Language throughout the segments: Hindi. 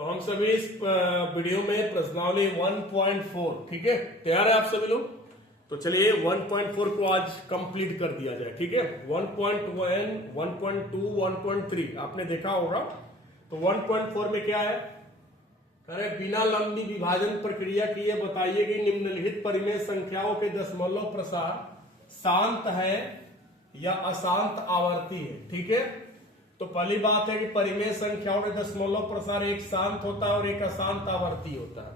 तो हम सभी इस वीडियो में प्रश्नावली 1.4, ठीक है, तैयार है आप सभी लोग? तो चलिए 1.4 को आज कंप्लीट कर दिया जाए, ठीक है। 1.1, 1.2, 1.3 आपने देखा होगा। तो 1.4 में क्या है? अरे बिना लंबी विभाजन प्रक्रिया किए बताइए कि निम्नलिखित परिमेय संख्याओं के दशमलव प्रसार शांत है या अशांत आवर्ती है, ठीक है। तो पहली बात है कि परिमेय संख्याओं के दशमलव प्रसार एक शांत होता है और एक अशांत आवर्ती होता है।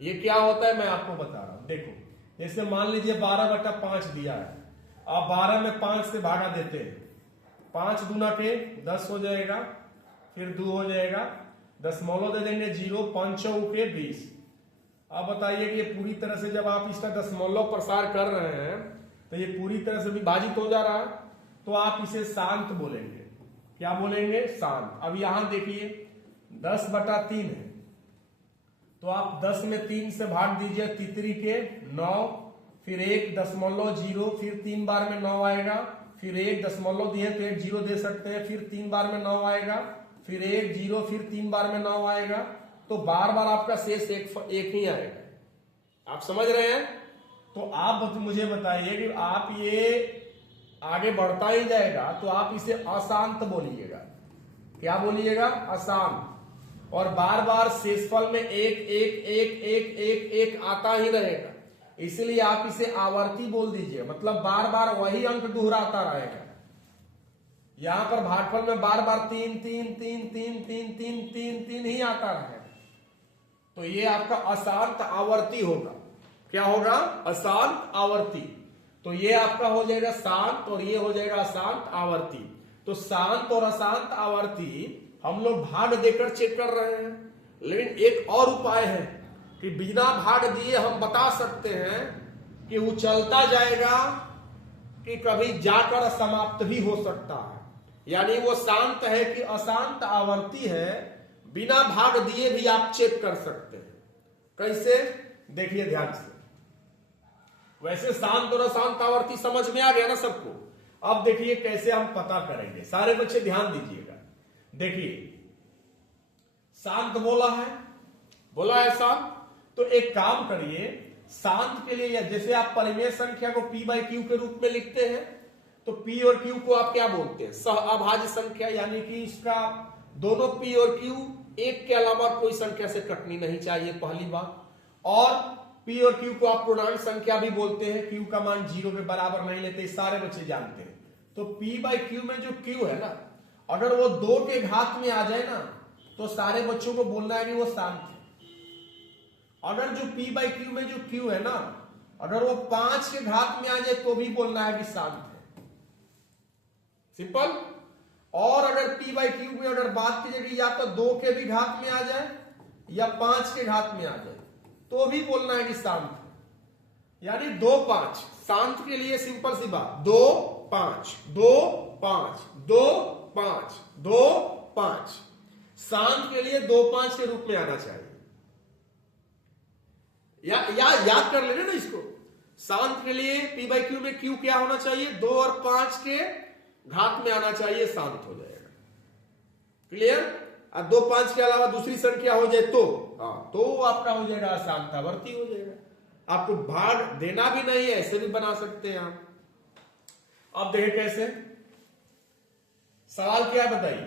ये क्या होता है मैं आपको बता रहा हूं। देखो, जैसे मान लीजिए 12/5 दिया है, आप 12 में 5 से भागा देते हैं, 5 दूना के 10 हो जाएगा, फिर 2 हो जाएगा, दशमलव दे देंगे 0, 5 चौके 20। अब बताइए कि ये पूरी तरह से जब आप इसका दशमलव प्रसार कर रहे हैं तो ये पूरी तरह से विभाजित हो जा रहा है, तो आप इसे शांत बोलेंगे। क्या बोलेंगे? शांत। अब यहां देखिए 10/3 है, तो आप 10 में 3 से भाग दीजिए, तितरी के 9, फिर 1.0, फिर 3 बार में 9 आएगा, फिर 1 दशमलव दिए तो 1 0 दे सकते हैं, फिर 3 बार में 9 आएगा, फिर 1 0, फिर 3 बार में 9 आएगा। तो बार बार आपका शेष एक ही आएगा। आप समझ रहे हैं? तो आप मुझे बताइए कि आप ये आगे बढ़ता ही जाएगा तो आप इसे अशांत बोलिएगा। क्या बोलिएगा? अशांत। और बार बार शेषफल में एक एक एक एक एक एक आता ही रहेगा, इसलिए आप इसे आवर्ती बोल दीजिए। मतलब बार बार वही अंक दोहराता रहेगा। यहां पर भागफल में बार बार 3 3 3 3 3 3 3 3 ही आता रहेगा। तो ये आपका अशांत आवर्ती होगा। क्या होगा? अशांत आवर्ती। तो ये आपका हो जाएगा शांत और ये हो जाएगा अशांत आवर्ती। तो शांत और अशांत आवर्ती हम लोग भाग देकर चेक कर रहे हैं, लेकिन एक और उपाय है कि बिना भाग दिए हम बता सकते हैं कि वो चलता जाएगा कि कभी जाकर समाप्त भी हो सकता है। यानी वो शांत है कि अशांत आवर्ती है, बिना भाग दिए भी आप चेक कर सकते हैं। कैसे? देखिए ध्यान से। वैसे शांत और अशांत आवर्ती समझ में आ गया ना सबको? अब देखिए कैसे हम पता करेंगे। सारे बच्चे ध्यान दीजिएगा। देखिए शांत बोला है शांत। तो एक काम करिए, शांत के लिए या जैसे आप परिमेय संख्या को P/Q के रूप में लिखते हैं, तो P और Q को आप क्या बोलते हैं? सहअभाज्य संख्या। यानी कि इसका दोनों P और Q एक के अलावा कोई संख्या से कटनी नहीं चाहिए, पहली बात। और P और Q को आप पूर्णांक संख्या भी बोलते हैं। Q का मान 0 के बराबर नहीं लेते, सारे बच्चे जानते हैं। तो P/Q में जो Q है ना, अगर वो 2 के घात में आ जाए ना, तो सारे बच्चों को बोलना है कि वो शांत है। अगर जो P/Q में जो Q है ना, अगर वो 5 के घात में आ जाए तो भी बोलना है कि शांत है। सिंपल। और अगर P/Q में अगर बात की जाएगी या तो 2 के भी घात में आ जाए या 5 के घात में आ जाए तो भी बोलना है कि शांत है। यानी 2 5 शांत के लिए सिंपल सी बात, 2 5 2 5 2 5 2 5। शांत के लिए 2 5 के रूप में आना चाहिए। या याद कर लेना ना इसको। शांत के लिए P/Q में Q क्या होना चाहिए? 2 और 5 के घात में आना चाहिए, शांत हो जाएगा। क्लियर? अब 2 5 के अलावा दूसरी संख्या हो जाए तो तो आपका हो जाएगा अशांत आवर्ती हो जाएगा। आपको भाग देना भी नहीं है, ऐसे भी बना सकते हैं आप। अब देखें कैसे। सवाल क्या बताइए?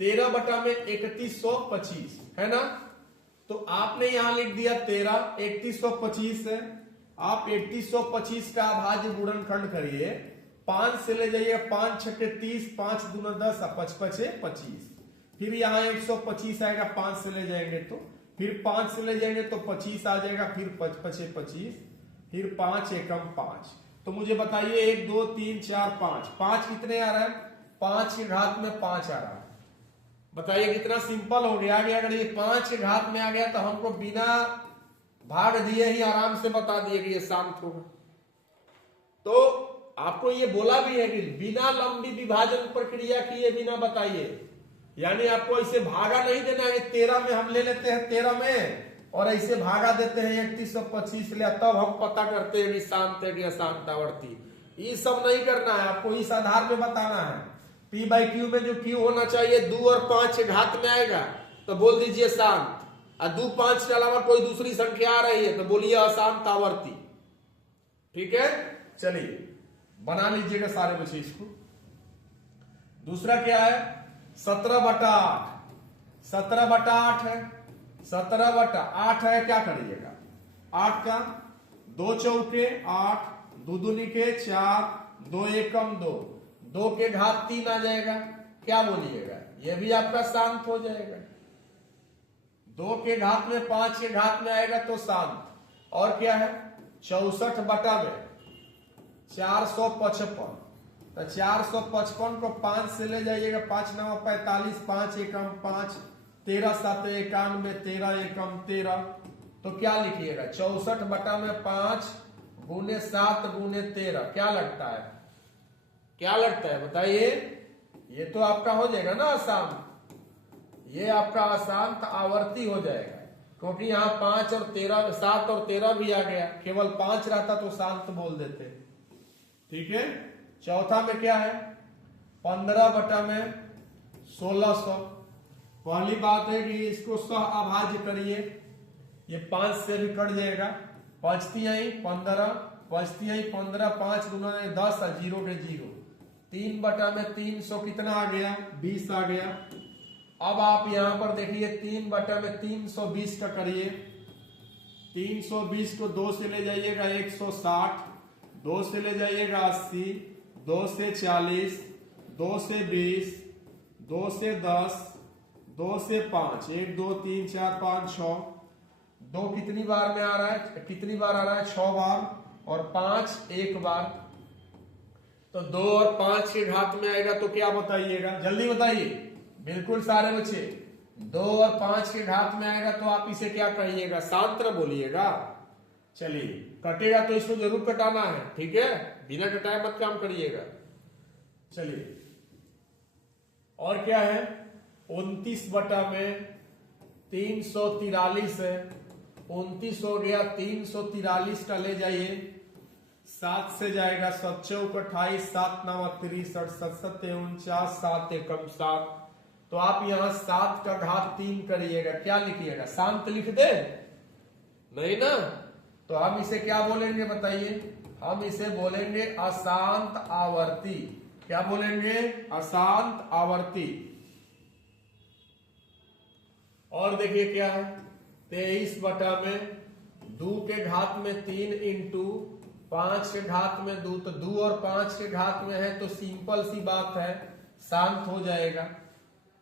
13/3125 है ना। तो आपने यहां लिख दिया 13, 3125 है। आप 3125 का अभाज्य गुणनखंड करिए, 5 से ले जाइए, 5 छक्के 30, 5 दूना 10, 5 5 25। फिर यहां 125 आएगा, 5 से ले जाएंगे तो, फिर 5 से ले जाएंगे तो 25 आ जाएगा, फिर 5 5 25, फिर 5 एकम 5। तो मुझे बताइए 1 2 3 4 5, 5 कितने आ रहा है? 5 के घात में 5 आ रहा है। बताइए कितना सिंपल हो गया। अगर ये 5 के घात में आ गया तो हमको बिना भाग दिए ही आराम से बता दिए कि ये शांत होगा। तो आपको ये बोला भी है कि बिना लंबी विभाजन प्रक्रिया किए बिना बताइए। यानी आपको ऐसे भागा नहीं देना है। 13 में हम ले लेते हैं 13 में और ऐसे भागा देते हैं 3125 ले, तब हम पता करते हैं कि शांत है कि अशांत आवर्ती। ये सब नहीं करना है, आपको इस आधार पे बताना है। P/Q में जो Q होना चाहिए 2 और 5 के घात में आएगा, तो बोल दीजिए शांत। और 2 5 के अलावा कोई दूसरी संख्या आ रही है तो बोलिए अशांत आवर्ती। ठीक है, चलिए बना लीजिएगा सारे बच्चे इसको। दूसरा क्या है, 17/8। 17/8 है, 17/8 है, क्या करिएगा 8 का 2 चौके 8, 2 दूनी के 4, 2 एकम 2, 2 के घात 3 आ जाएगा, क्या बोलिएगा, यह भी आपका शांत हो जाएगा। 2 के घात में 5 के घात में आएगा तो शांत। और क्या है 64 में 455, तो 455 को 5 से ले जाइएगा, 5 9 45, 5 एकम 5, 13 7 91, 13 एकम 13, तो क्या लिखिएगा 64/5 गुने 7 गुने 13, क्या लगता है, क्या लगता है बताइए। ये तो आपका हो जाएगा ना अशांत, ये आपका अशांत आवर्ती हो जाएगा, क्योंकि यहाँ 5 और 13, 7 और 13 भी आ गया, केवल 5 रहता तो शांत बोल देते। ठीक है, चौथा में क्या है 15/1600। पहली बात है कि इसको सह अभाज्य करिए, ये 5 से भी कट जाएगा, 5 तिहाई 15, 5 तिहाई 15, 5 गुना 10 और 0 के 0, 3/300 कितना आ गया 20 आ गया। अब आप यहां पर देखिए 3/320 का करिए, 320 को 2 से ले जाइएगा 160, 2 से ले जाइएगा 80, 2 से 40, 2 से 20, 2 से 10, 2 से 5, 1 2 3 4 5 6, 2 कितनी बार में आ रहा है, कितनी बार आ रहा है 6 बार, और 5 1 बार, तो 2 और 5 के घात में आएगा तो क्या बताइएगा, जल्दी बताइए बिल्कुल सारे बच्चे। 2 और 5 के घात में आएगा तो आप इसे क्या कहिएगा, शांत बोलिएगा। चलिए कटेगा तो इसको जरूर कटाना है, ठीक है, बिना कटाए मत काम करिएगा। चलिए और क्या है 29/343 है, 29 हो गया, 343 का ले जाइए, 7 से जाएगा 7 चौक 28, 7 9 63, 7 7 49, 7 एकम 7, तो आप यहां 7 का घात 3 करिएगा, क्या लिखिएगा, शांत लिख दे नहीं ना, तो हम इसे क्या बोलेंगे बताइए, हम इसे बोलेंगे अशांत आवर्ती। क्या बोलेंगे, अशांत आवर्ती। और देखिए क्या है 23/2 के घात में 3 इंटू 5 के घात में 2, तो 2 और 5 के घात में है तो सिंपल सी बात है शांत हो जाएगा।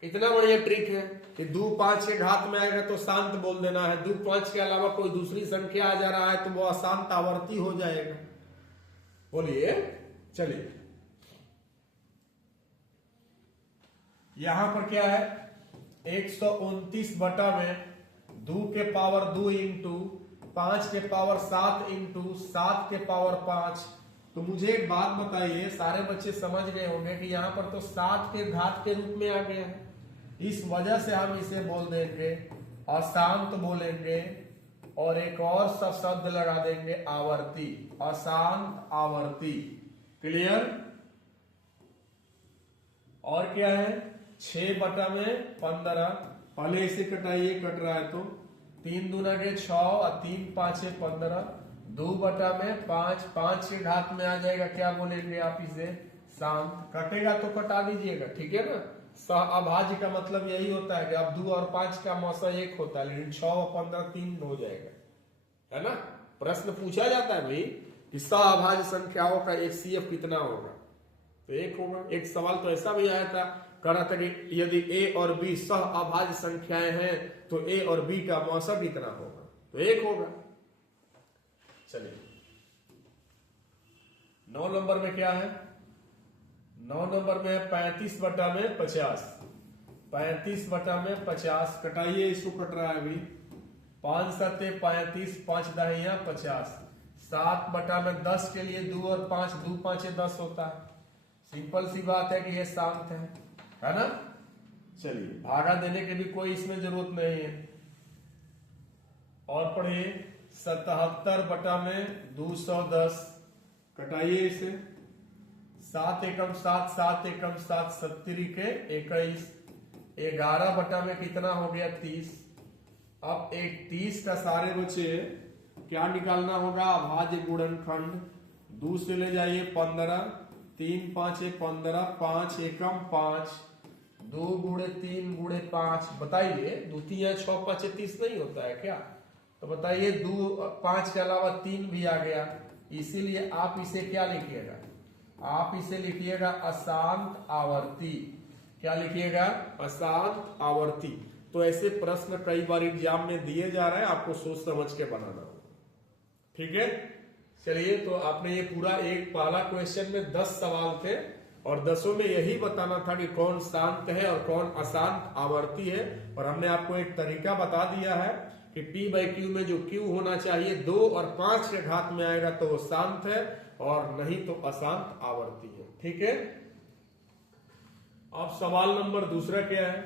इतना बढ़िया ट्रिक है कि 2 5 के घात में आएगा तो शांत बोल देना है, 2 5 के अलावा कोई दूसरी संख्या आ जा रहा है तो वो अशांत आवर्ती हो जाएगा। बोलिए, चलिए यहां पर क्या है 129 में 2 के पावर 2 इंटू 5 के पावर 7 इंटू 7 के पावर 5। तो मुझे एक बात बताइए, सारे बच्चे समझ गए होंगे कि यहाँ पर तो 7 के घात के रूप में आ गया है, इस वजह से हम इसे बोल देंगे अशांत बोलेंगे, और एक और शब्द लगा देंगे आवर्ती, अशांत आवर्ती। क्लियर। और क्या है 6/15, पहले इसे कटाइए, कट रहा है तो 3 दूना के 6 और 3 5 15, 2/5, 5 के घात में आ जाएगा, क्या बोलेंगे आप इसे, शांत। कटेगा तो कटा दीजिएगा, ठीक है ना, सह अभाज्य का मतलब यही होता है कि अब 2 और 5 का मौसा 1 होता है, लेकिन 6 और 15 3 हो जाएगा, है ना। प्रश्न पूछा जाता है भाई कि सह अभाज्य संख्याओं का HCF कितना होगा, तो 1 होगा। एक सवाल तो ऐसा भी आया था, कह रहा था कि यदि A और B सह अभाज्य संख्याएं हैं तो A और B का मौसा कितना होगा, तो 1 होगा। चलिए 9 नंबर में क्या है, 9 नंबर में 35/50, 35/50 कटाइए, इसको कट रहा है अभी, 5 7 35, 5 दहिया 50, 7/10 के लिए 2 और 5, 2 5 10 होता है, सिंपल सी बात है कि ये शांत है ना। चलिए भागा देने की भी कोई इसमें जरूरत नहीं है। और पढ़िए 77/210, कटाइए इसे, 7 एकम 7, 7 एकम 7, 70 के 21, 11 बटा में कितना हो गया 30। अब एक 30 का सारे बचे क्या निकालना होगा, अभाज्य गुणनखंड। 2 से ले जाइए 15, 3 5 15, 5 एकम 5, 2 गुणे 3 गुणे 5। बताइए 2 3 6 5 30 नहीं होता है क्या? तो बताइए 2 5 के अलावा 3 भी आ गया, इसीलिए आप इसे क्या लिखिएगा, आप इसे लिखिएगा अशांत आवर्ती। क्या लिखिएगा? अशांत आवर्ती। तो ऐसे प्रश्न कई बार एग्जाम में दिए जा रहे हैं, आपको सोच समझ के बनाना होगा। ठीक है, चलिए। तो आपने ये पूरा एक पहला क्वेश्चन में 10 सवाल थे और 10 में यही बताना था कि कौन शांत है और कौन अशांत आवर्ती है। और हमने आपको एक तरीका बता दिया है कि P/Q में जो Q होना चाहिए 2 और 5 के घात में आएगा तो वो शांत है और नहीं तो अशांत आवर्ती है। ठीक है। अब सवाल नंबर दूसरा क्या है?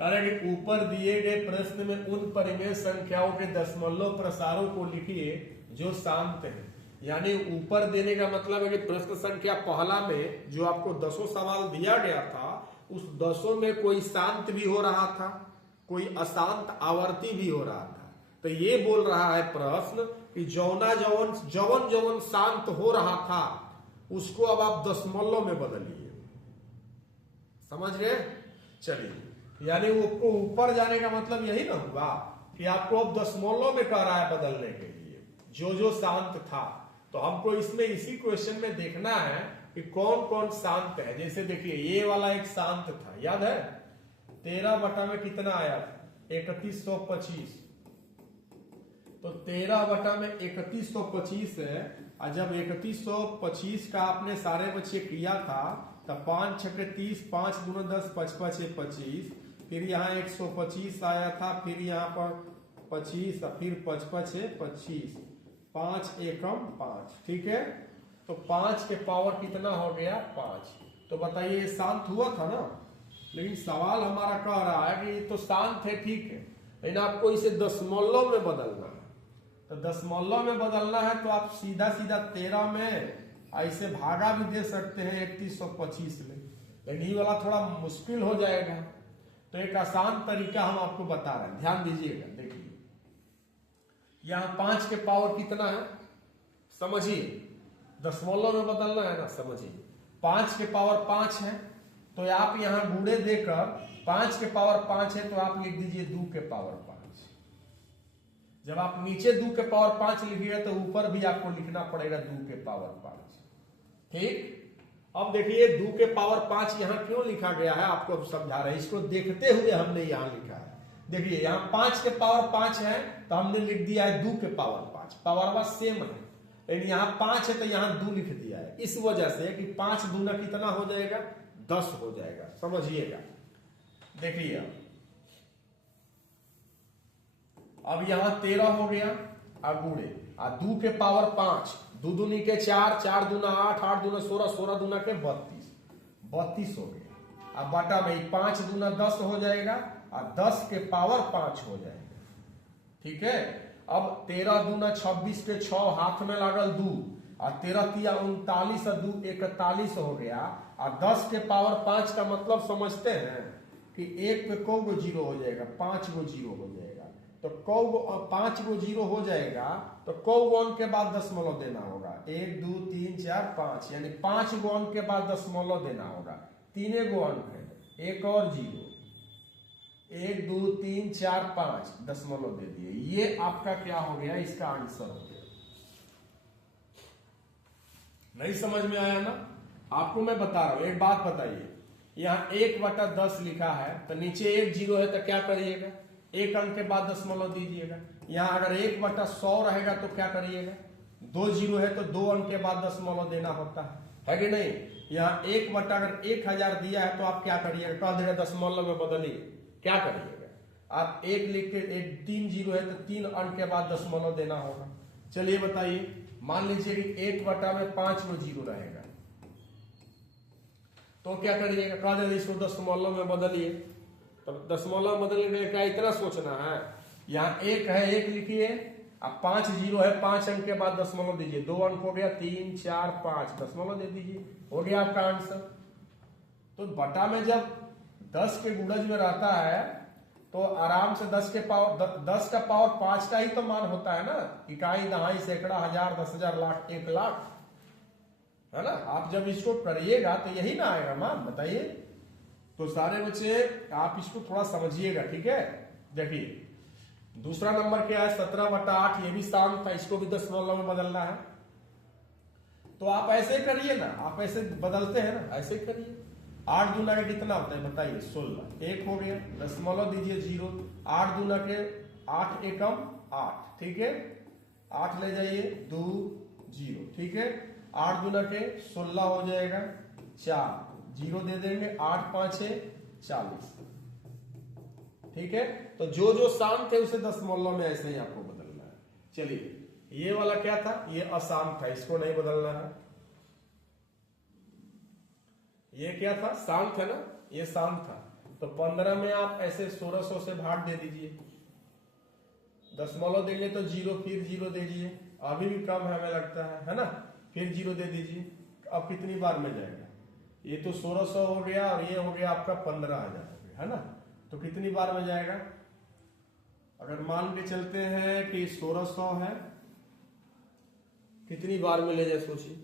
अरे कि ऊपर दिए गए प्रश्न में उन परिमेय संख्याओं के दशमलव प्रसारों को लिखिए जो शांत है। यानी ऊपर देने का मतलब है कि प्रश्न संख्या पहला में जो आपको 10 सवाल दिया गया था उस 10 में कोई शांत भी हो रहा था, कोई अशांत आवर्ती भी हो रहा था। तो ये बोल रहा है प्रश्न कि जवन जवन शांत हो रहा था उसको अब आप दशमलव में बदलिए। समझ गए? चलिए, यानी वो ऊपर जाने का मतलब यही ना हुआ कि आपको अब दशमलव में कह रहा है बदलने के लिए जो शांत था। तो हमको इसमें इसी क्वेश्चन में देखना है कि कौन कौन शांत है। जैसे देखिए ये वाला एक शांत था, याद है? 13 बटा में कितना आया था? 3125। तो 13 बटा में 3125 है। और जब 3125 का आपने सारे बच्चे किया था तब 5 छके 30, 5 दूना 10, 5 5 25। फिर यहाँ 125 आया था, फिर यहाँ पर 25, फिर 5 5 25, 5 एकम 5। ठीक है, तो 5 के पावर कितना हो गया? 5। तो बताइए ये शांत हुआ था ना? लेकिन सवाल हमारा कह रहा है कि ये तो शांत है, ठीक है, लेकिन आपको इसे दशमलव में बदलना है। तो दशमलव में बदलना है तो आप सीधा सीधा 13 में ऐसे भागा भी दे सकते हैं 3125 में, लेकिन ये वाला थोड़ा मुश्किल हो जाएगा। तो एक आसान तरीका हम आपको बता रहे हैं, ध्यान दीजिएगा। देखिए यहां 5 के पावर कितना है समझिए, दशमलव में बदलना है ना, समझिए 5 के पावर 5 है। तो आप यहां गुणे देकर 5 के पावर 5 है तो आप लिख दीजिए 2 के पावर 5। जब आप नीचे 2 के पावर 5 लिखिएगा तो ऊपर भी आपको लिखना पड़ेगा 2 के पावर 5। ठीक, अब देखिए 2 के पावर 5 यहां क्यों लिखा गया है आपको अब समझा रहे हैं। इसको देखते हुए हमने यहां लिखा है। देखिए यहां 5 के पावर 5 है तो हमने लिख दिया है 2 के पावर 5। पावर सेम है, लेकिन यहां 5 है तो यहां 2 लिख दिया है, इस वजह से कि 5 दूना कितना हो जाएगा? 10 हो जाएगा। समझिएगा। देखिए अब यहां 13 हो गया गुणे 2 के पावर 5, 2 दूनी के 4, 4 दूना 8, 8 दूना 16, 16 दूना के 32, 32 हो गया। अब बटा में 5 दूना 10 हो जाएगा और 10 के पावर 5 हो जाएगा। ठीक है, अब 13 दूना 26 के 6 हाथ में लागल 2 और 13 तिया 39 और 2 41 हो गया। और 10 के पावर 5 का मतलब समझते हैं कि 1 पे कौ गो जीरो हो जाएगा? 5 गो जीरो हो जाएगा। तो 5 गो जीरो हो जाएगा तो कौ गो अंक के बाद दशमलव देना होगा? 1 2 3 4 5, यानी 5 गो अंक के बाद दशमलव देना होगा। 3 गो अंक है, एक और जीरो, 1 2 3 4 5 दशमलव दे दिए। ये आपका क्या हो गया? इसका आंसर हो गया। नहीं समझ में आया ना? आपको मैं बता रहा हूं। एक बात बताइए, यहाँ 1/10 लिखा है तो नीचे 1 जीरो है तो क्या करिएगा? 1 अंक के बाद दशमलव दीजिएगा। यहाँ अगर 1/100 रहेगा तो क्या करिएगा? 2 जीरो है तो 2 अंक के बाद दशमलव देना होता है कि नहीं? यहाँ 1/अगर 1000 दिया है तो आप क्या करिएगा? कह देगा दशमलव में बदलिए, क्या करिएगा? आप 1 लिख के 3 जीरो है तो 3 अंक के बाद दशमलव देना होगा। चलिए बताइए, मान लीजिए कि 1/5 में जीरो रहेगा तो क्या करिएगा? कह देगा इसको दशमलव में बदलिए। तब दशमलव बदलने का इतना सोचना है। यहाँ 1 है, 1 लिखिए, अब 5 जीरो है, 5 अंक के बाद दशमलव दीजिए। 2 अंक हो गया, 3 4 5 दशमलव दे दीजिए, हो गया आपका आंसर। तो बटा में जब 10 के गुणज में रहता है तो आराम से 10 का पावर 5 का ही तो मान होता है ना। इकाई, दहाई, सैकड़ा, हजार, 10,000, लाख, 1,00,000, है ना। आप जब इसको करिएगा तो यही ना आएगा मान, बताइए। तो सारे बच्चे आप इसको थोड़ा समझिएगा, ठीक है। देखिए दूसरा नंबर क्या है, 17/8, ये भी शांत था, इसको भी दशमलव में बदलना है। तो आप ऐसे करिए ना, आप ऐसे बदलते हैं ना, ऐसे करिए। 8 दूना के कितना होता है बताइए, 16, 1 हो गया, दशमलव दीजिए 0। 8 दूना के 8 एकम 8, ठीक है। 8 ले जाइए, 2 0, ठीक है। 8 दूना के 16 हो जाएगा, 4 0 दे देंगे, 8 5 है 40, ठीक है। तो जो जो शांत है उसे दशमलव में ऐसे ही आपको बदलना है। चलिए ये वाला क्या था, ये अशांत था, इसको नहीं बदलना है। ये क्या था, शांत है ना, ये शांत था। तो 15 में आप ऐसे 1600 से भाग दे दीजिए, दशमलव देंगे तो 0, फिर 0 दे दीजिए, अभी भी कम है हमें लगता है ना। फिर 0 दे दीजिए। अब कितनी बार में जाएगा, ये तो 1600 हो गया और ये हो गया आपका 15,000 हो गया, है ना। तो कितनी बार में जाएगा, अगर मान के चलते हैं कि 1600 है, कितनी बार में ले जाए सोचिए,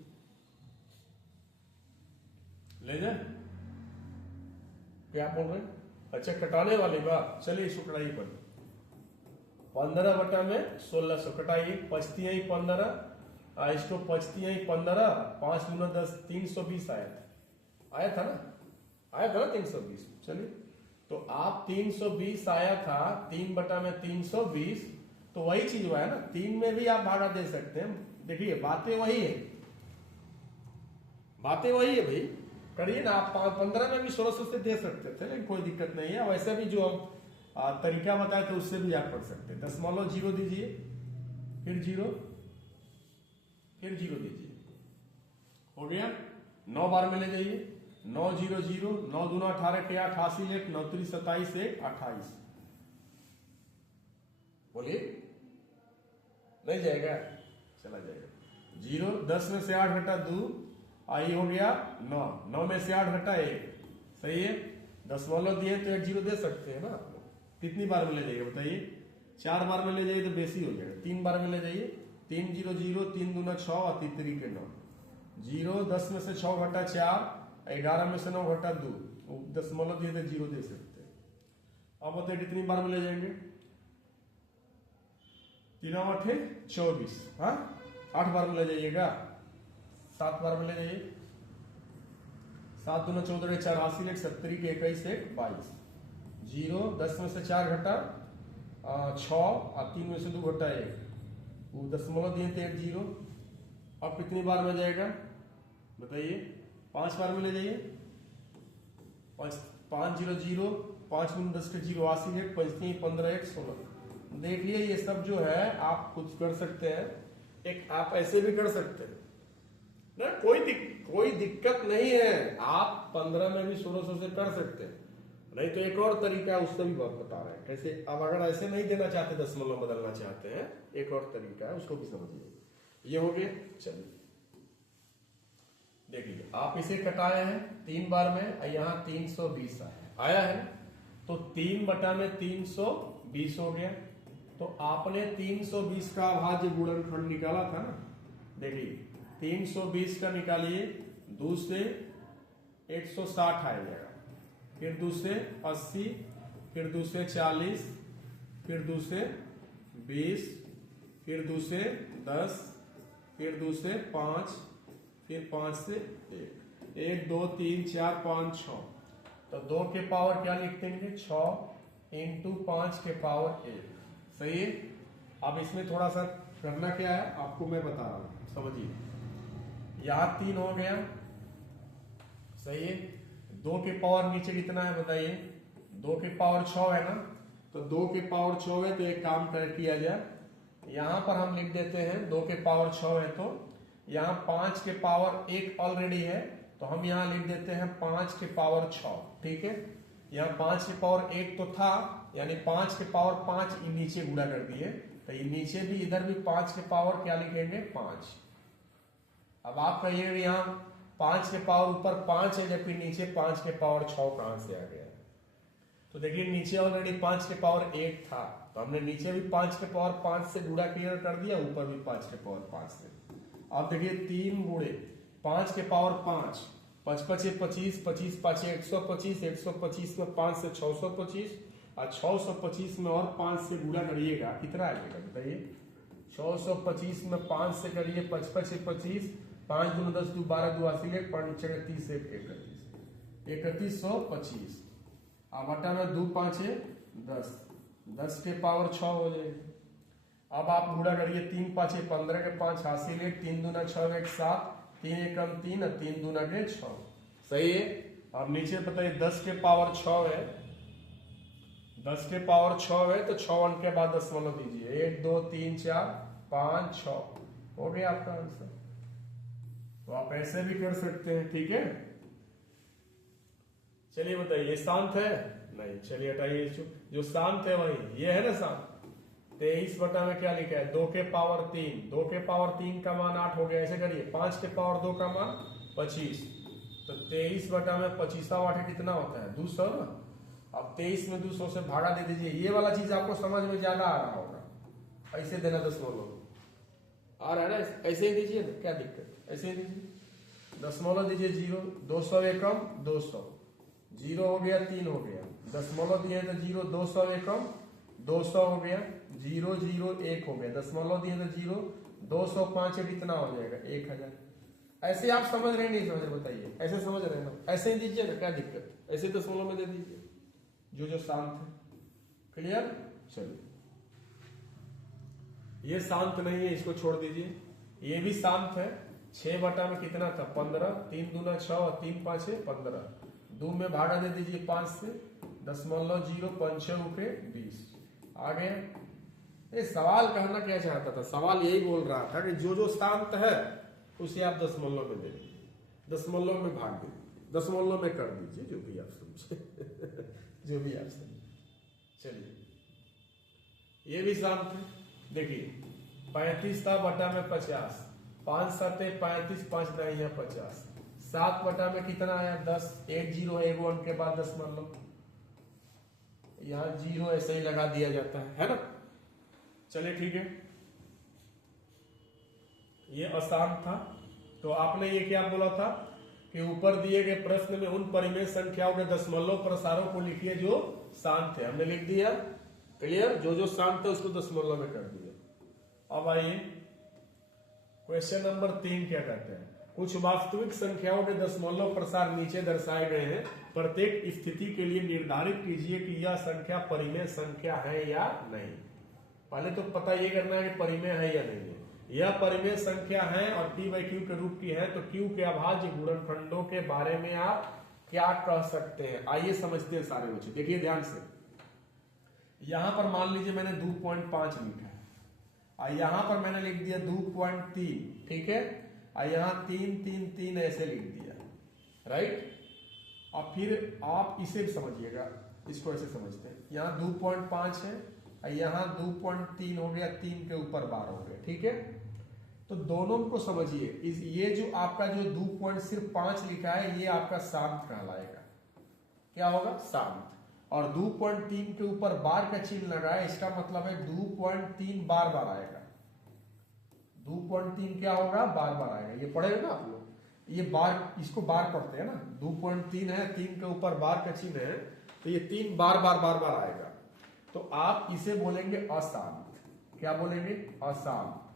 ले जाए, क्या बोल रहे हैं, अच्छा कटाने वाली बात। चलिए इसको कटाइए पर 15 बटा में 1600 कटाइए, 5 ही 15, इसको 5 ही 15, 5 गुना 10, 320 आया था ना 320। चलिए तो आप 320 आया था, 3 बटा में 320, तो वही चीज हुआ है ना। 3 में भी आप भागा दे सकते हैं। देखिए बातें वही है भाई, करिए ना। आप 15 में भी 1600 से दे सकते थे, लेकिन कोई दिक्कत नहीं है। वैसे भी जो हम तरीका बताए थे उससे भी आप कर सकते हैं। दशमलव 0 दीजिए, फिर 0, फिर 0 दीजिए, हो गया। 9 बार में ले जाइए, 9 0 0, 9 दूना 18 के 88, 1 9 3 27, 1 28, बोलिए नहीं जाएगा, चला जाएगा। 0, 10 में से 8 घटा 2, आई हो गया 9, 9 में से 8 घटा 1, सही है। दशमलव दिए तो 1 0 दे सकते हैं ना आप लोग। कितनी बार में ले जाइए बताइए, 4 बार में ले जाइए तो बेसी हो जाएगा। 3 बार में ले जाइए, 3 0 0, 3 दूना 6 और 3 3 के 9, 0, 10 में से 6 घटा 4, 11 में से 9 घटा 2, दशमलव दिए तो 0 दे सकते हैं। अब बताइए कितनी बार में ले जाएंगे, 3 8 है 24, हाँ 8 बार में ले जाइएगा, 7 बार में ले जाइए, 7 दूना 14 के 84, 1 70 के 21, 1 22, 0, 10 में से 4 घटा 6 और 3 में से 2 घटा 1, वो दशमलव दिए थे 1 0। अब कितनी बार में जाएगा बताइए, 5 बार में ले जाइए, 5 0 0, 5 गुना 10 के 0 80, 1 5 15 1 16। देखिए ये सब जो है आप खुद कर सकते हैं, एक आप ऐसे भी कर सकते हैं ना, कोई दिक्कत नहीं है। आप 15 में भी 1600 से कर सकते हैं, नहीं तो एक और तरीका है, उससे भी बहुत बता रहे हैं कैसे। अब अगर ऐसे नहीं देना चाहते, दशमलव बदलना चाहते हैं, एक और तरीका है, उसको भी समझिए। ये हो गया, चलिए देखिए आप इसे कटाए हैं 3 बार में, यहाँ 320 आया है, तो 3 बटा में 320 हो गया। तो आपने 320 का अभाज्य गुणनखंड निकाला था ना, देखिए 320 का निकालिए, 2 से 160 आ जाएगा, फिर 2 से 80, फिर 2 से 40, फिर 2 से 20, फिर 2 से 10, फिर 2 से 5, फिर 5 से 1 2 3 4 5 6। तो 2 के पावर क्या लिख देंगे, 6 इंटू 5 के पावर 1, सही है। अब इसमें थोड़ा सा करना क्या है आपको मैं बता रहा हूं, समझिए। यहां 3 हो गया, सही है। 2 के पावर नीचे कितना है बताइए, 2 के पावर 6 है ना, तो 2 के पावर 6 है, तो एक काम किया जाए, यहां पर हम लिख देते हैं 2 के पावर 6 है, तो यहाँ 5 के पावर 1 ऑलरेडी है, तो हम यहाँ लिख देते हैं 5 के पावर 6, ठीक है। यहाँ 5 के पावर 1 तो था, यानी 5 के पावर 5 नीचे गुणा कर दिए, तो ये नीचे भी, इधर भी 5 के पावर क्या लिखेंगे 5। अब आप कहिएगा यहाँ 5 के पावर ऊपर 5 है, जबकि नीचे 5 के पावर 6 कहां से आ गया, तो देखिए नीचे ऑलरेडी 5 के पावर 8 था, तो हमने नीचे भी 5 के पावर 5 से गुणा क्लियर कर दिया, ऊपर भी 5 के पावर 5 से। अब देखिए 3 गुणे 5 के पावर 5, 5 5 25, 25 5 125, 125 में 5 से 625, और 625 में और 5 से गुणा करिएगा, कितना आएगा बताइए। 625 में 5 से करिए 5 5 25, 5 दूनी 10, 2 12, 2 80, 5 30, 3125। अब बटा में 2 5 10, 10 के पावर 6 हो जाएगा। अब आप गुणा करिए 3 5 15 के 5 हासिल 1, 3 दूना 6 1 7, 3 एकम 3, 3 दूना के 6, सही है। अब नीचे बताइए 10 के पावर 6 है, 10 के पावर 6 है, तो 6 अंक के बाद दशमलव दीजिए, 1 2 3 4 5 6, हो गया आपका आंसर। तो आप ऐसे भी कर सकते हैं, ठीक है। चलिए बताइए शांत है, नहीं, चलिए हटाइए, जो शांत है वही ये है ना शांत। 23 बटा में क्या लिखा है, 2 के पावर 3, 2 के पावर 3 का मान 8 हो गया, ऐसे करिए 5 के पावर 2 का मान 25, तो 23 बटा में 25 8 कितना होता है 200 ना। अब 23 में 200 से भागा दे दीजिए, ये वाला चीज आपको समझ में ज्यादा आ रहा होगा, ऐसे देना दशमलव आ रहा है ना, ऐसे ही दीजिए ना, क्या दिक्कत, ऐसे ही दीजिए, दशमलव दीजिए 0, 200 एकम 200, 0 हो गया 3 हो गया, दशमलव दिए तो 0, 200 एकम 200 हो गया, 0 0 1 हो गया, दशमलव दिए तो 0, 205 कितना हो जाएगा 1000। ऐसे आप समझ रहे नहीं समझ रहे बताइए, ऐसे समझ रहे ना, ऐसे ही दीजिए ना, क्या दिक्कत, ऐसे दशमलव में दे दीजिए जो शांत है, क्लियर। चलिए ये शांत नहीं है, इसको छोड़ दीजिए, ये भी शांत है। 6 बटा में कितना था 15, 3 दूना 6 और 3 5 15, 2 में भागा दे दीजिए 5 से, दशमलव 0 5 6 रुपये 20 आ गया। ये सवाल कहना क्या चाहता था, सवाल यही बोल रहा था कि जो शांत है उसे आप दशमलव में दे दीजिए, दशमलव में भाग दीजिए, दशमलव में कर दीजिए, जो भी आप समझे जो भी आप समझे। चलिए ये भी शांत है, देखिए 35 था बटा में 50, 5 7 35, 5 9 50, 7 बटा में कितना आया 10, 1 0 है, 1 अंक के बाद दशमलव, यहाँ 0 ऐसे ही लगा दिया जाता है ना। चलिए ठीक है, ये अशांत था। तो आपने ये क्या बोला था कि ऊपर दिए गए प्रश्न में उन परिमेय संख्याओं के दशमलव प्रसारों को लिखिए जो शांत है, हमने लिख दिया, क्लियर। जो शांत है उसको दशमलव में कर दिया। अब आइए क्वेश्चन नंबर 3 क्या कहते हैं, कुछ वास्तविक संख्याओं के दशमलव प्रसार नीचे दर्शाए गए हैं, प्रत्येक स्थिति के लिए निर्धारित कीजिए कि यह संख्या परिमेय संख्या है या नहीं। पहले तो पता ये करना है कि परिमेय है या नहीं है। यह परिमेय संख्या है और p बाई क्यू के रूप की है, तो q के अभाज्य गुणनखंडों के बारे में आप क्या कह सकते हैं, आइए समझते हैं सारे बच्चे। देखिए ध्यान से, यहां पर मान लीजिए मैंने 2.5 लिखा है, और यहां पर मैंने लिख दिया 2.3, ठीक है, और यहां 3 3 3 ऐसे लिख दिया, राइट। अब फिर आप इसे समझिएगा, इसको ऐसे समझते हैं, यहाँ 2.5 है, यहाँ 2.3 हो गया, 3 के ऊपर 12 हो गया, ठीक है। तो दोनों को समझिए, ये जो आपका जो 2.5 लिखा है ये आपका शांत कहलाएगा, क्या होगा शांत। और 2.3 के ऊपर बार का चिन्ह लगा है, इसका मतलब है 2.3 बार बार आएगा, 2.3 क्या होगा बार बार आएगा, ये पढ़ेगा ना आप लोग, ये बार, इसको बार पढ़ते हैं ना, 2.3 है, 3 के ऊपर बार का चिन्ह है, तो ये 3 बार बार बार बार आएगा, तो आप इसे बोलेंगे अशांत। क्या बोलेंगे अशांत।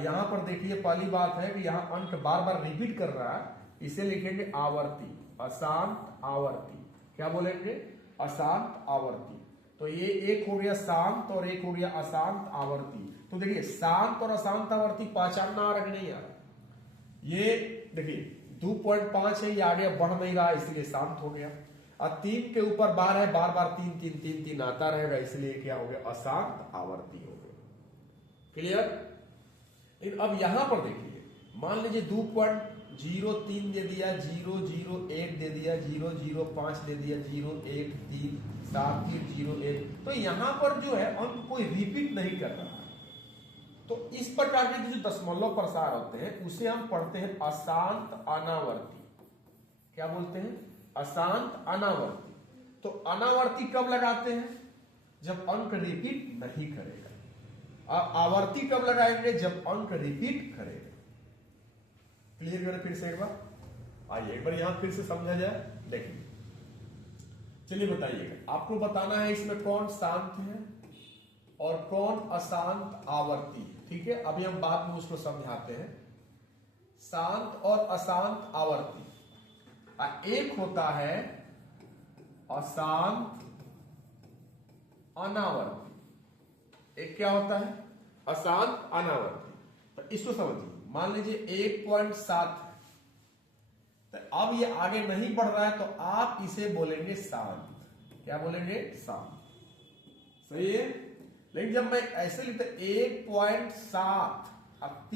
यहां पर देखिए पहली बात है कि यहाँ अंक बार बार रिपीट कर रहा है, इसे लिखेंगे आवर्ती, अशांत आवर्ती। क्या बोलेंगे अशांत आवर्ती। तो ये एक हो गया शांत और एक हो गया अशांत आवर्ती। तो देखिए शांत और अशांत आवर्ती पहचानना आ रहा कि नहीं आ रहा, ये देखिए 2.5 है, ये आगे बढ़ नहीं रहा इसलिए शांत हो गया, और 3 के ऊपर बार है, बार बार 3 3 3 3 आता रहेगा, इसलिए क्या हो गया अशांत आवर्ती हो गया, क्लियर। लेकिन अब यहां पर देखिए, मान लीजिए 2.03 दे दिया, 001 दे दिया, 005 दे दिया, 013 7 0 1, तो यहां पर जो है अंक कोई रिपीट नहीं कर रहा। तो इस प्रकार के जो दशमलव प्रसार होते हैं उसे हम पढ़ते हैं अशांत अनावर्ती। क्या बोलते हैं अशांत अनावर्ती। तो अनावर्ती कब लगाते हैं? जब अंक रिपीट नहीं करेगा। आवर्ती कब लगाएंगे? जब अंक रिपीट करेगा। क्लियर करें फिर से एक बार, आइए एक बार यहां फिर से समझा जाए। देखिए चलिए बताइएगा, आपको बताना है इसमें कौन शांत है और कौन अशांत आवर्ती है। ठीक है, अभी हम बाद में उसको समझाते हैं। शांत और अशांत आवर्ती, एक होता है अशांत अनावर्ती, एक क्या होता है? अशांत अनावर्ती। तो इसको समझिए, मान लीजिए 1.7 है, तो अब ये आगे नहीं बढ़ रहा है तो आप इसे बोलेंगे शांत। क्या बोलेंगे? शांत। सही है। लेकिन जब मैं ऐसे लिखता 1.7 अब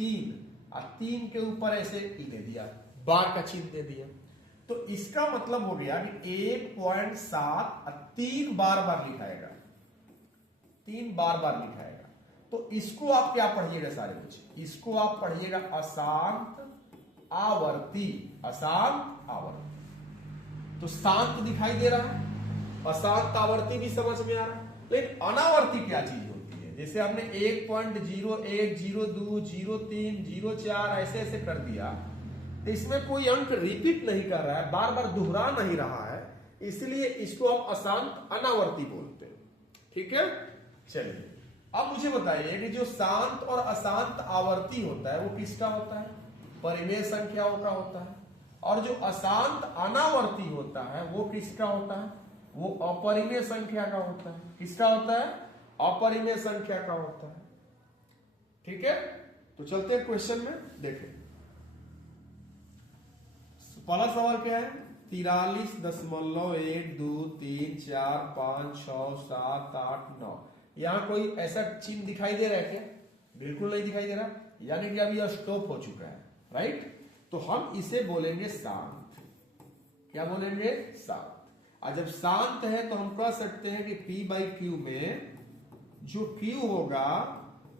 3 के ऊपर ऐसे दे दिया, बार का चिन्ह दे दिया, तो इसका मतलब हो गया कि 1.7 3 बार लिखाएगा, 3 बार लिखाएगा। तो इसको आप क्या पढ़िएगा सारे बच्चे? इसको आप पढ़िएगा अशांत आवर्ती। अशांत आवर्ती, तो शांत दिखाई दे रहा है, अशांत आवर्ती भी समझ में आ रहा है। लेकिन अनावर्ती क्या चीज होती है? जैसे हमने 1.01, 02, 03, 04 ऐसे ऐसे कर दिया, तो इसमें कोई अंक रिपीट नहीं कर रहा है, बार बार दोहरा नहीं रहा है, इसलिए इसको हम अशांत अनावर्ती बोलते हैं। ठीक है, चलिए अब मुझे बताइए कि जो शांत और अशांत आवर्ती होता है वो किसका होता है? परिमेय संख्याओं का होता है। और जो अशांत अनावर्ती होता है वो किसका होता है? वो अपरिमेय संख्या का होता है। किसका होता है? अपरिमेय संख्या का होता है। ठीक है, तो चलते हैं क्वेश्चन में। देखें पहला सवाल क्या है? 43.123456789। यहां कोई ऐसा चिन्ह दिखाई दे रहा है क्या? बिल्कुल नहीं दिखाई दे रहा, यानी कि अभी यह स्टॉप हो चुका है, राइट। तो हम इसे बोलेंगे शांत। क्या बोलेंगे? शांत। और जब शांत है तो हम कह सकते हैं कि P/Q में जो Q होगा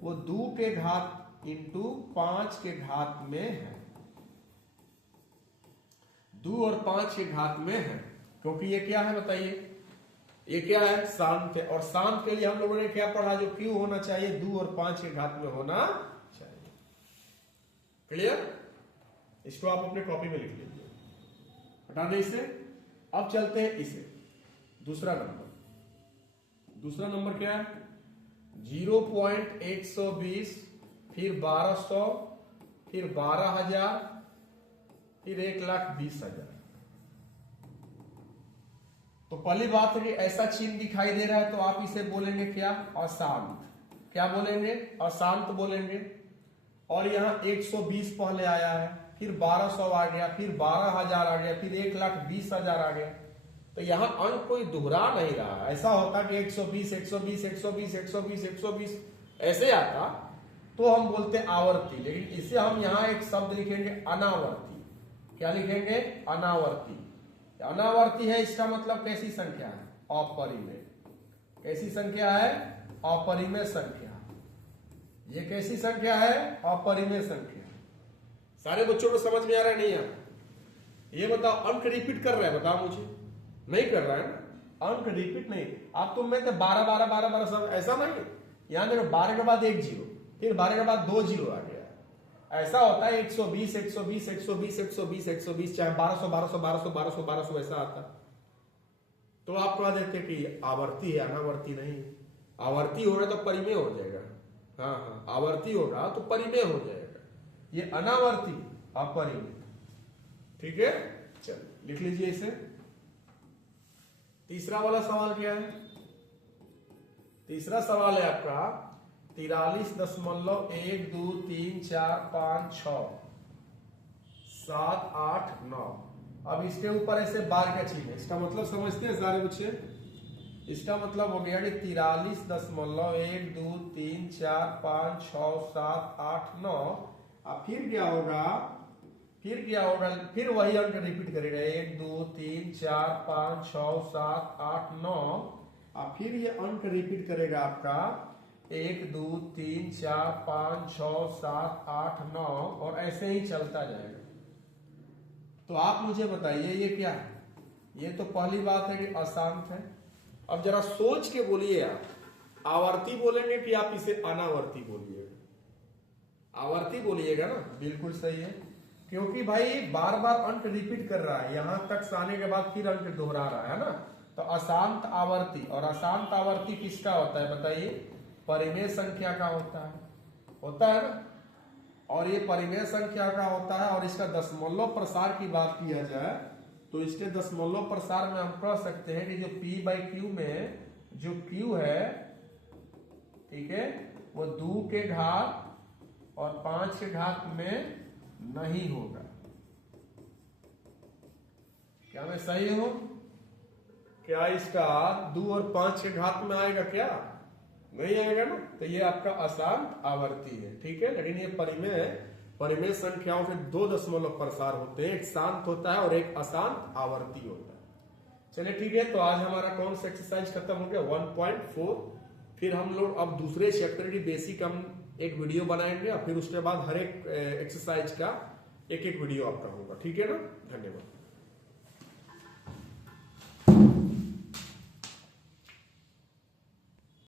वो 2 के घात इंटू 5 के घात में है, 2 और 5 के घात में है, क्योंकि ये क्या है बताइए? ये क्या है? शांत है। और शांत के लिए हम लोगों ने क्या पढ़ा? जो Q होना चाहिए 2 और 5 के घात में होना चाहिए। क्लियर? इसको आप अपने कॉपी में लिख लीजिए, हटा दें इसे। अब चलते हैं इसे दूसरा नंबर। दूसरा नंबर क्या है? 0.120, फिर 1200, फिर 12,000, फिर 1,20,000। तो पहली बात है कि ऐसा चिन्ह दिखाई दे रहा है तो आप इसे बोलेंगे क्या? अशांत। क्या बोलेंगे? अशांत बोलेंगे। और यहां 120 पहले आया है, फिर 1200 आ गया, फिर 12,000 आ गया, फिर 1,20,000 आ गया, तो यहां अंक कोई दोहरा नहीं रहा। ऐसा होता कि 120 120 120 120 120 ऐसे आता तो हम बोलते आवर्ती, लेकिन इसे हम यहां एक शब्द लिखेंगे अनावर्ती। क्या लिखेंगे? अनावर्ती। अनावर्ती है, इसका मतलब कैसी संख्या है? अपरिमेय। कैसी संख्या है? अपरिमेय संख्या। ये कैसी संख्या है? अपरिमेय संख्या। सारे बच्चों को समझ में आ रहा है नहीं? ये बताओ, अंक रिपीट कर रहा है? बताओ मुझे। नहीं कर रहा है ना, अंक रिपीट नहीं। आप तुम में 12 12 12 12 सब ऐसा नहीं। यहां देखो 12 के बाद 1 0, फिर 12 के बाद 2 0 आ गया। ऐसा होता है 120 120 120 120 120, चाहे 1200 1200 1200 1200 1200 ऐसा आता। तो आप कह देते कि आवर्ती है, अनावर्ती नहीं। आवर्ती होगा तो परिमेय हो जाएगा। हाँ हाँ, आवर्ती होगा तो परिमेय हो जाएगा। ये अनावर्ती, अपरिमेय। ठीक है, चलो लिख लीजिए इसे। तीसरा वाला सवाल क्या है? तीसरा सवाल है आपका 43.123456789। अब इसके ऊपर ऐसे बार का चिन्ह है, इसका मतलब समझते हैं सारे बच्चे? इसका मतलब हो गया कि 43.123456789। अब फिर क्या होगा? फिर वही अंक रिपीट करेगा, 1 2 3 4 5 6 7 8 9। अब फिर ये अंक रिपीट करेगा आपका 1 2 3 4 5 6 7 8 9, और ऐसे ही चलता जाएगा। तो आप मुझे बताइए ये क्या है? ये तो पहली बात है कि अशांत है। अब जरा सोच के बोलिए आप, आवर्ती बोलेंगे कि आप इसे अनावर्ती बोलिएगा? आवर्ती बोलिएगा ना, बिल्कुल सही है, क्योंकि भाई बार बार अंक रिपीट कर रहा है, यहां तक आने के बाद फिर अंक दोहरा रहा है ना। तो अशांत आवर्ती, और अशांत आवर्ती किसका होता है बताइए? परिमेय संख्या का होता है ना। और ये परिमेय संख्या का होता है, और इसका दशमलव प्रसार की बात किया जाए तो इसके दशमलव प्रसार में हम कह सकते हैं कि जो p/q में जो q है, ठीक है, वो 2 के घात और 5 के घात में नहीं होगा। क्या मैं सही हूं? क्या इसका 2 और 5 के घात में आएगा? क्या नहीं आएगा ना। तो ये आपका अशांत आवर्ती है, ठीक है। लेकिन ये परिमेय संख्याओं के 2 दशमलव प्रसार होते हैं, एक शांत होता है और एक अशांत आवर्ती होता है। चलिए ठीक है, तो आज हमारा कौन सा एक्सरसाइज खत्म हो गया? 1.4। फिर हम लोग अब दूसरे चैप्टर की बेसिक हम एक वीडियो बनाएंगे, और फिर उसके बाद हर एक एक्सरसाइज का एक वीडियो आपका होगा, ठीक है ना। धन्यवाद।